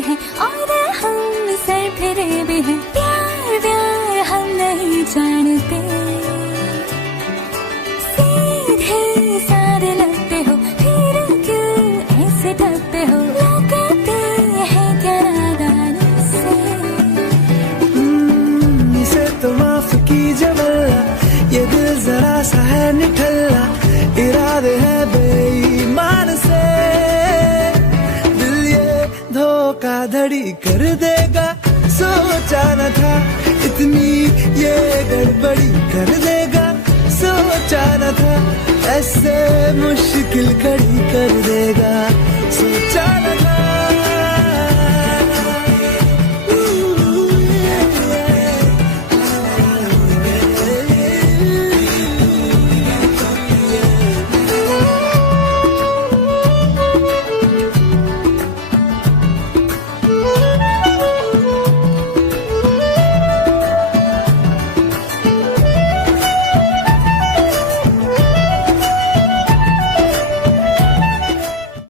भी हैं और हम सर फिरे भी हैं। प्यार व्यार हम नहीं जानते, सीधे साधे लगते हो, फिर क्यों ऐसे डरते हो? लगाते हैं क्या नादानी से? इसे तो माफ कीजिए वल्ला, ये दिल जरा सा है निठल्ला, इरादे हैं बेईमान से। दिल ये धोखाधड़ी कर देगा, सोचा न था इतनी ये गड़बड़ी कर देगा, सोचा न था ऐसे मुश्किल खड़ी कर देगा, सोचा